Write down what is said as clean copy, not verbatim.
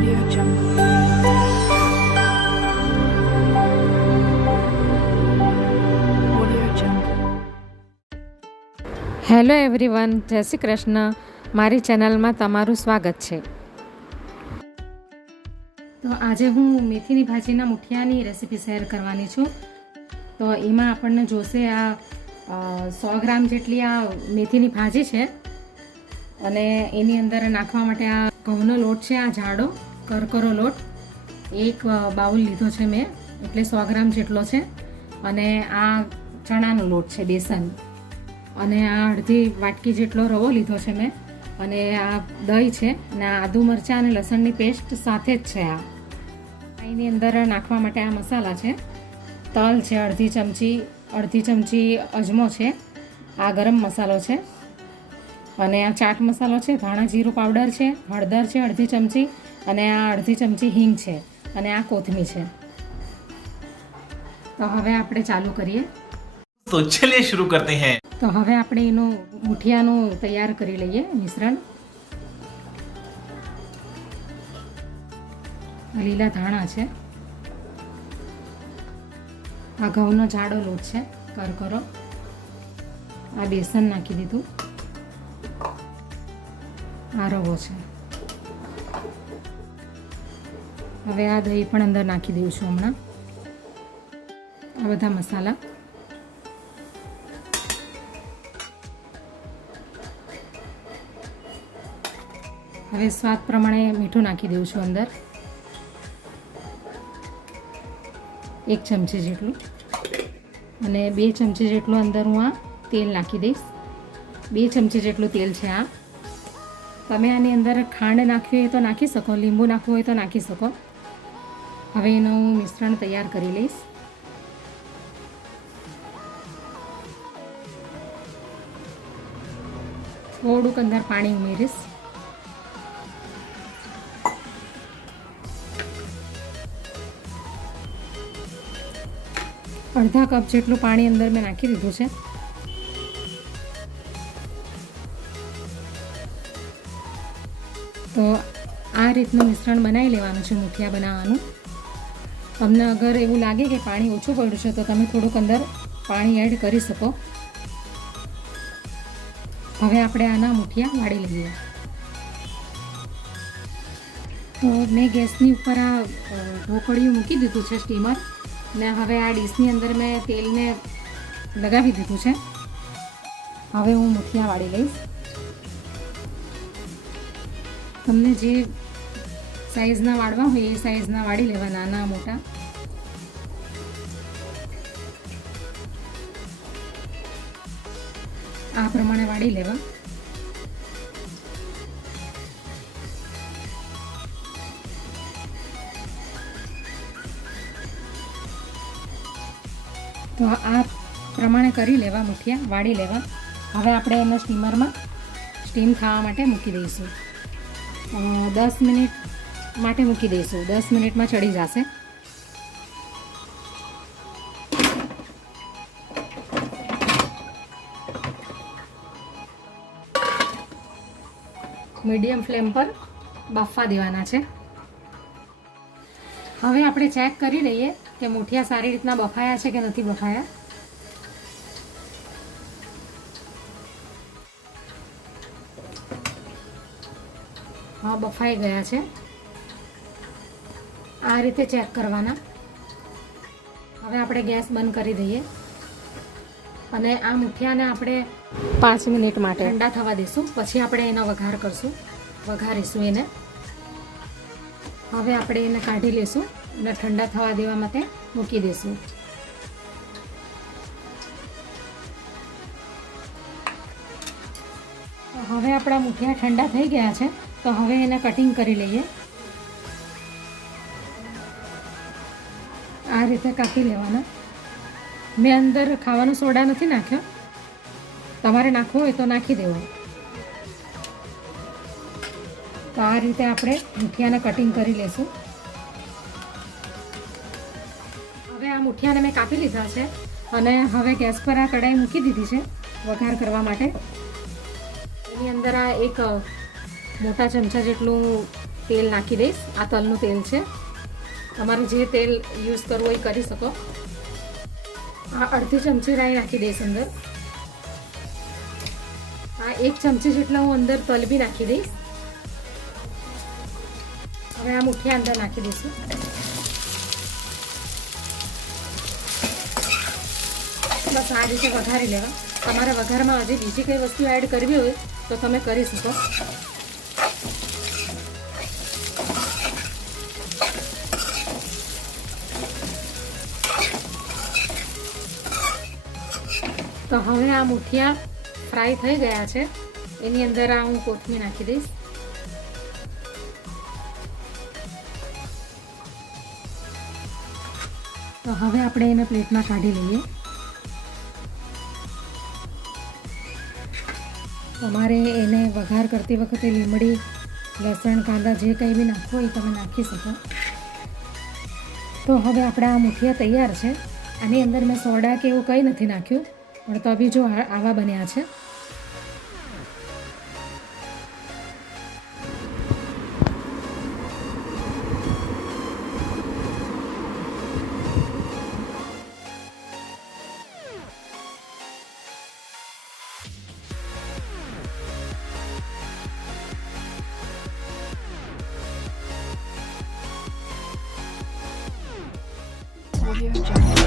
Audio Jungle. Audio Jungle. Hello everyone, જય શ્રી કૃષ્ણ. મારી ચેનલમાં તમારું સ્વાગત છે. તો આજે હું મેથીની ભાજીના મુઠિયાની રેસીપી શેર કરવાની છું. તો એમાં આપણને જોશે આ 100 ગ્રામ જેટલી આ મેથીની ભાજી છે અને એની અંદર નાખવા માટે આ ઘઉંનો લોટ છે, આ જાડો કરકરો લોટ એક બાઉલ લીધો છે મેં, એટલે 100 ગ્રામ જેટલો છે. અને આ ચણાનો લોટ છે, બેસન, અને આ અડધી વાટકી જેટલો રવો લીધો છે મેં, અને આ દહીં છે, અને આ આદુ મરચાં અને લસણની પેસ્ટ સાથે જ છે. એની અંદર નાખવા માટે આ મસાલા છે, તલ છે અડધી ચમચી અજમો છે, આ ગરમ મસાલો છે, અને આ ચાટ મસાલો છે, ધાણા જીરું પાવડર છે, હળદર છે અડધી ચમચી, અને આ અડધી ચમચી હિંગ છે, અને આ કોથમીર છે. તો હવે આપણે ચાલુ કરીએ. तो चलिए शुरू करते हैं. તો હવે આપણે એનું મુઠિયાનું તૈયાર કરી લઈએ મિશ્રણ. લીલા ધાણા છે, આ ઘઉંનો જાડો લોટ છે કરકરો, આ બેસન નાખી દીધું, આ રવો છે. હવે આ દહીં પણ અંદર નાખી દઉં છું હમણાં. આ બધા મસાલા, હવે સ્વાદ પ્રમાણે મીઠું નાખી દઉં છું અંદર, 1 ચમચી જેટલું, અને 2 ચમચી જેટલું અંદર હું આ તેલ નાખી દઈશ. 2 ચમચી જેટલું તેલ છે આ. તમે આની અંદર ખાંડ નાખવી હોય તો નાખી શકો, લીંબુ નાખવું હોય તો નાખી શકો. હવે એનું હું મિશ્રણ તૈયાર કરી લઈશ. થોડુંક અંદર પાણી ઉમેરીશ. અડધા કપ જેટલું પાણી અંદર મેં નાખી દીધું છે. તો આ રીતનું મિશ્રણ બનાવી લેવાનું છે મુઠિયા બનાવવાનું. તમને અગર એવું લાગે કે પાણી ઓછું પડ્યું છે તો તમે થોડુંક અંદર પાણી એડ કરી શકો. હવે આપણે આના મુઠિયા વાળી લઈએ. તો મેં ગેસની ઉપર આ ઢોકળિયું મૂકી દીધું છે, સ્ટીમર, ને હવે આ ડીશની અંદર મેં તેલને લગાવી દીધું છે. હવે હું મુઠિયા વાળી લઈશ. તમને જે સાઈઝના વાળવા હોય એ સાઈઝના વાળી લેવા, નાના મોટા. આ પ્રમાણે વાળી લેવા. તો આ પ્રમાણે કરી લેવા, મુઠિયા વાળી લેવા. હવે આપણે એને સ્ટીમરમાં સ્ટીમ થવા માટે મૂકી દઈશું. 10 મિનિટ માટે મૂકી દઈશું. 10 મિનિટમાં ચડી જશે. મીડિયમ ફ્લેમ પર બાફવા દેવાના છે. હવે આપણે ચેક કરી લઈએ કે મુઠિયા સારી રીતના બફાયા છે કે નથી બફાયા. હા, બફાઈ ગયા છે. આ રીતે ચેક કરવાના. હવે આપણે ગેસ બંધ કરી દઈએ અને આ મુઠિયાને આપણે 5 મિનિટ માટે ઠંડા થવા દઈશું. પછી આપણે એનો વઘાર કરશું, વઘારીશું એને. હવે આપણે એને કાઢી લઈશું અને ઠંડા થવા દેવા માટે મૂકી દઈશું. હવે આપણા મુઠિયા ઠંડા થઈ ગયા છે, તો હવે એને કટિંગ કરી લઈએ. આ રીતે કાપી લેવાના. મેં અંદર ખાવાનો સોડા નથી નાખ્યો, તમારે નાખવો હોય તો નાખી દેવો. તો આ રીતે આપણે મુઠિયાને કટિંગ કરી લઈશું. હવે આ મુઠિયાને મેં કાપી લીધા છે અને હવે ગેસ પર આ કઢાઈ મૂકી દીધી છે વઘાર કરવા માટે. એની અંદર આ એક મોટા ચમચા જેટલું તેલ નાખી દઈશ. આ તલનું તેલ છે, તમારે જે તેલ યુઝ કરવું હોય એ કરી શકો. આ અડધી ચમચી રાઈ નાખી દઈશ અંદર. આ 1 ચમચી જેટલા હું અંદર તલ બી નાખી દઈશ. હવે આ મુઠિયા અંદર નાખી દઈશું. બસ આ રીતે વઘારી લેવા. તમારે વઘારમાં હજી બીજી કઈ વસ્તુ એડ કરવી હોય તો તમે કરી શકો. તો હવે આ મુઠિયા ફ્રાય થઈ ગયા છે. એની અંદર આ હું કોથમીર નાખી દઈશ. તો હવે આપણે એને પ્લેટમાં કાઢી લઈએ. તમારે એને વઘાર કરતી વખતે લીમડી, લસણ, કાંદા જે કંઈ બી નાખવો હોય તમે નાખી શકો. તો હવે આપણા આ મુઠિયા તૈયાર છે. આની અંદર મેં સોડા કે એવું કંઈ નથી નાખ્યું, પણ તો બી જો આવા બન્યા છે. Audio Jungle.